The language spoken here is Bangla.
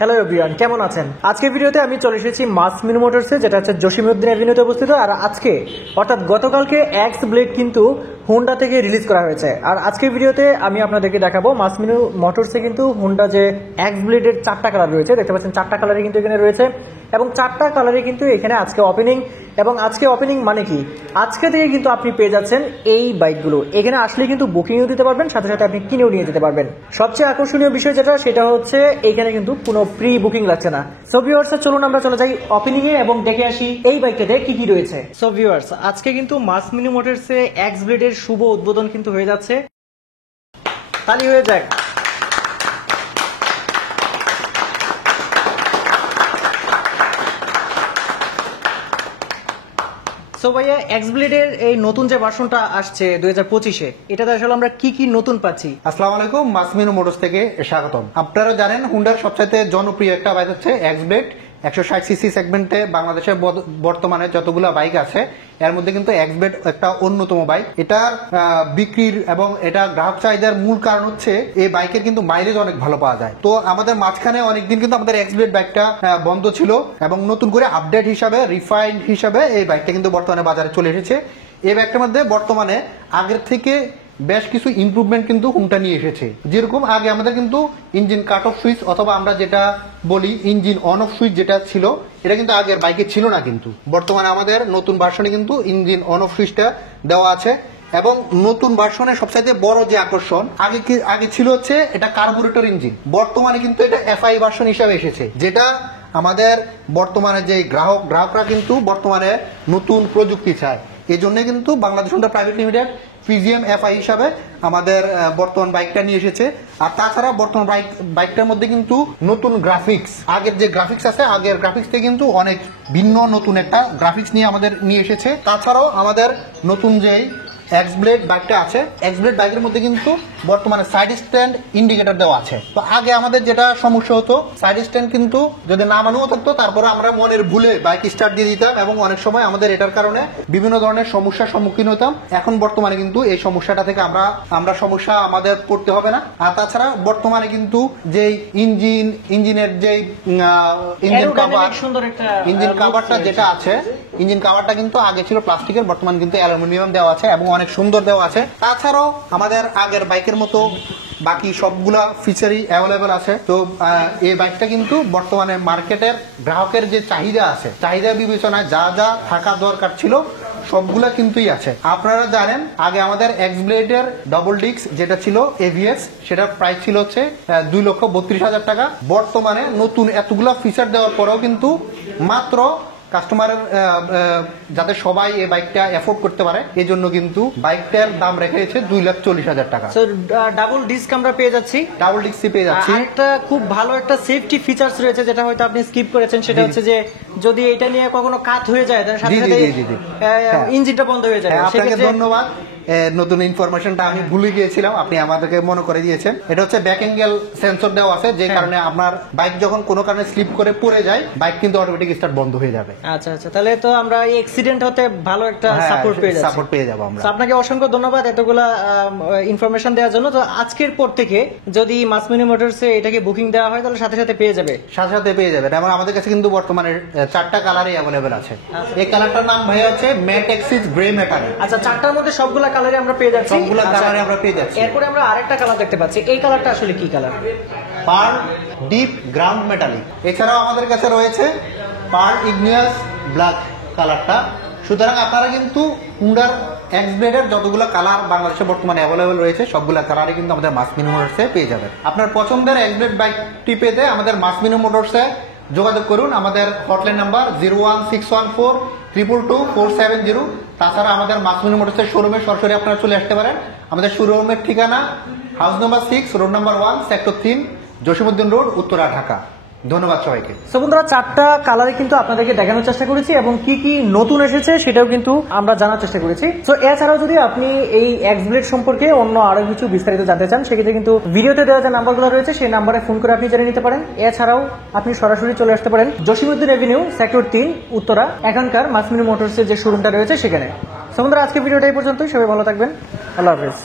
হ্যালো এভরিওয়ান, কেমন আছেন? আজকের ভিডিওতে আমি চলে এসেছি মাসমিনু মোটরসে, যেটা হচ্ছে জসিমউদ্দিন এভিনিউতে অবস্থিত। আর আজকে অর্থাৎ গতকালকে এক্স ব্লেড কিন্তু হোন্ডা থেকে রিলিজ করা হয়েছে। আর আজকের ভিডিওতে আমি আপনাদেরকে দেখাবো মাসমিনু মোটরসে কিন্তু হোন্ডা যে এক্স ব্লেডের 4টা কালার রয়েছে, দেখতে পাচ্ছেন 4টা কালারই কিন্তু এখানে রয়েছে এবং 4টা কালারে কিন্তু এখানে আজকে ওপেনিং। এবং আজকে ওপেনিং মানে কি, আজকে থেকে কিন্তু আপনি পেয়ে যাচ্ছেন এই বাইকগুলো। এখানে আসলে কিন্তু বুকিংও দিতে পারবেন, সাথে সাথে আপনি কিনেও নিয়ে যেতে পারবেন। সবচেয়ে আকর্ষণীয় বিষয় যেটা, সেটা হচ্ছে এখানে কিন্তু কোনো প্রি বুকিং লাগছে না। সো ভিউয়ার্স, চলুন আমরা চলে যাই ওপেনিং এ এবং দেখে আসি এই বাইকটাতে কি কি রয়েছে। সো ভিউয়ার্স, আজকে কিন্তু মাসমিনু মোটরসে এক্স ব্লেডের শুভ উদ্বোধন কিন্তু হয়ে যাচ্ছে। তালি হয়ে যাক। সো ভাইয়া, এক্স ব্লেডের এই নতুন যে ভার্সনটা আসছে 2025-এ, এটাতে আসলে আমরা কি কি নতুন পাচ্ছি? আসসালামু আলাইকুম, মাসমিনু মোটরস থেকে স্বাগতম। আপনারা জানেন হুন্ডার সবচাইতে জনপ্রিয় একটা বাইক হচ্ছে এক্স ব্লেড। 160 সিসি সেগমেন্টে বাংলাদেশে বর্তমানে যতগুলো বাইক আছে এর মধ্যে কিন্তু এক্স ব্লেড একটা অন্যতম বাইক। এটার বিক্রির এবং এটা গ্রাহক চাহিদার মূল কারণ হচ্ছে এই বাইকের কিন্তু মাইলেজ অনেক ভালো পাওয়া যায়। তো আমাদের মাঝখানে অনেকদিন কিন্তু আমাদের এক্স ব্লেড বাইকটা বন্ধ ছিল এবং নতুন করে আপডেট হিসাবে, রিফাইন্ড হিসাবে এই বাইকটা কিন্তু বর্তমানে বাজারে চলে এসেছে। এই বাইকটার মধ্যে বর্তমানে আগের থেকে বেশ কিছু ইমপ্রুভমেন্ট কিন্তু হুন্ডা নিয়ে এসেছে। যেরকম আগে আমাদের কিন্তু ইঞ্জিন কাট অফ সুইচ অথবা আমরা যেটা বলি ইঞ্জিন অন অফ সুইচ যেটা ছিল, এটা কিন্তু আগের বাইকে ছিল না। কিন্তু বর্তমানে আমাদের নতুন ভার্সনে কিন্তু ইঞ্জিন অন অফ সুইচটা দেওয়া আছে। এবং নতুন ভার্সনে সবচাইতে বড় যে আকর্ষণ, আগে ছিল হচ্ছে এটা কার্বুরেটর ইঞ্জিন, বর্তমানে কিন্তু এটা এফআই ভার্সন হিসাবে এসেছে, যেটা আমাদের বর্তমানে যে গ্রাহকরা কিন্তু বর্তমানে নতুন প্রযুক্তি চায়। এই জন্য কিন্তু Bangladesh Honda private limited PGM FI হিসাবে আমাদের বর্তমান বাইকটা নিয়ে এসেছে। আর তাছাড়া বর্তমান বাইকটার মধ্যে কিন্তু নতুন গ্রাফিক্স, আগের যে গ্রাফিক্স আছে আগের গ্রাফিক্স থেকে কিন্তু অনেক ভিন্ন নতুন একটা গ্রাফিক্স নিয়ে আমাদের নিয়ে এসেছে। তাছাড়াও আমাদের নতুন যেই এক্স ব্লেড বাইকটা আছে, এক্স ব্লেড বাইকের মধ্যে কিন্তু বর্তমানে সাইড স্ট্যান্ড ইন্ডিকেটর দেওয়া আছে। তো আগে আমাদের যেটা সমস্যা হতো, সাইড স্ট্যান্ড কিন্তু যদি না বানানো থাকতো তারপরে আমরা মনের ভুলে বাইক স্টার্ট দিয়ে দিতাম এবং অনেক সময় আমাদের এটার কারণে বিভিন্ন ধরনের সমস্যার সম্মুখীন হতাম। এখন বর্তমানে কিন্তু এই সমস্যাটা থেকে আমরা সমস্যা আমাদের পড়তে হবে না। আর তাছাড়া বর্তমানে কিন্তু যে ইঞ্জিনের যে ইঞ্জিন কাভারটা যেটা আছে, ইঞ্জিন কাভারটা কিন্তু আগে ছিল প্লাস্টিকের, বর্তমানে কিন্তু অ্যালুমিনিয়াম দেওয়া আছে এবং অনেক সুন্দর দেওয়া আছে। তাছাড়াও আমাদের আগের বাইকের মতো বাকি সবগুলা ফিচারই অ্যাভেলেবেল আছে। তো এই বাইকটা কিন্তু বর্তমানে মার্কেটের গ্রাহকের যে চাহিদা আছে, চাহিদা বিবেচনায় যা যা থাকা দরকার ছিল সবগুলা কিন্তুই আছে। আপনারা জানেন আগে আমাদের এক্স ব্লেডের ডবল ডিস্ক যেটা ছিল এভিএস, সেটা প্রাইস ছিল হচ্ছে 2,32,000 টাকা। বর্তমানে নতুন এতগুলা ফিচার দেওয়ার পরেও কিন্তু মাত্র কাস্টমারের যাতে সবাই এই বাইকটা এফোর্ড করতে পারে, এই জন্য কিন্তু বাইকটার দাম রেখেছে 2,40,000 টাকা। ডাবল ডিস্ক আমরা পেয়ে যাচ্ছি, ডাবল ডিস্কই পেয়ে যাচ্ছি। একটা খুব ভালো একটা সেফটি ফিচার্স রয়েছে যেটা হয়তো আপনি স্কিপ করেছেন, সেটা হচ্ছে যে যদি এটা নিয়ে কখনো কাট হয়ে যায় তাহলে সাথে সাথে ইঞ্জিনটা বন্ধ হয়ে যায়। আপনাকে ধন্যবাদ, নতুন ইনফরমেশনটা আমি ভুলে গিয়েছিলাম, আপনি আমাদেরকে মনে করে দিয়েছেন। এটা হচ্ছে ব্যাক অ্যাঙ্গেল সেন্সর দেওয়া আছে, যে কারণে আপনার বাইক যখন কোনো কারণে স্লিপ করে পড়ে যায় বাইক কিন্তু অটোমেটিক স্টার্ট বন্ধ হয়ে যাবে। আচ্ছা আচ্ছা, তাহলে তো আমরা এই অ্যাক্সিডেন্ট হতে ভালো একটা সাপোর্ট পেয়ে যাব আমরা। আপনাকে অসংখ্য ধন্যবাদ এতগুলা ইনফরমেশন দেওয়ার জন্য। তো আজকের পর থেকে যদি মাসমিনু মোটরসে এটাকে বুকিং দেওয়া হয় তাহলে সাথে সাথে পেয়ে যাবে। এবং আমাদের কাছে কিন্তু বর্তমানে 4টা কালারই অ্যাভেলেবেল আছে। এই কালারটার নাম ভাইয়া হচ্ছে ম্যাট এক্সিস গ্রে মেটালিক। আচ্ছা, 4টার মধ্যে সবগুলা কালারে আমরা পেয়ে যাচ্ছি, সবগুলা কালারে আমরা পেয়ে যাচ্ছি। এরপরে আমরা আরেকটা কালার দেখতে পাচ্ছি, এই কালারটা আসলে কি colour? Pearl deep ground metallic. এছাড়াও আমাদের কাছে রয়েছে পার্ল ইগনিয়াস ব্ল্যাক কালারটা। সুতরাং আপনারা কিন্তু হুন্ডার এক্স ব্লেডের যতগুলো কালার বাংলাদেশে বর্তমানে অ্যাভেলেবেল রয়েছে সবগুলো কালারই কিন্তু আমাদের মাসমিনু মোটরসে পেয়ে যাবেন। আপনার পছন্দের এক্স ব্লেড বাইকটি পেতে আমাদের মাসমিনু মোটরসে যোগাযোগ করুন। আমাদের হটলাইন নাম্বার 01614222470। তাছাড়া আমাদের মাসমিনু মোটরসের শোরুমে সরাসরি আপনারা চলে আসতে পারেন। আমাদের শোরুমের ঠিকানা house number 6, road number 1, sector 3, Jasimuddin road, Uttara, Dhaka. ধন্যবাদ সবাইকে। সো বন্ধুরা, 4টা কালারে কিন্তু আপনাদেরকে দেখানোর চেষ্টা করেছি এবং কি কি নতুন এসেছে সেটাও কিন্তু আমরা জানার চেষ্টা করেছি। তো এছাড়াও যদি আপনি এই এক্স ব্লেড সম্পর্কে অন্য আরো কিছু বিস্তারিত জানতে চান, সেক্ষেত্রে কিন্তু ভিডিওতে দেওয়া যে নাম্বারগুলো রয়েছে সেই নাম্বারে ফোন করে আপনি জেনে নিতে পারেন। এছাড়াও আপনি সরাসরি চলে আসতে পারেন জসিমউদ্দিন এভিনিউ, সেক্টর 3, উত্তরা, এখানকার মাসমিনু মোটরসের যে শোরুমটা রয়েছে সেখানে। সো বন্ধুরা, আজকে ভিডিওটা এই পর্যন্তই। সবাই ভালো থাকবেন। আল্লাহ হাফেজ।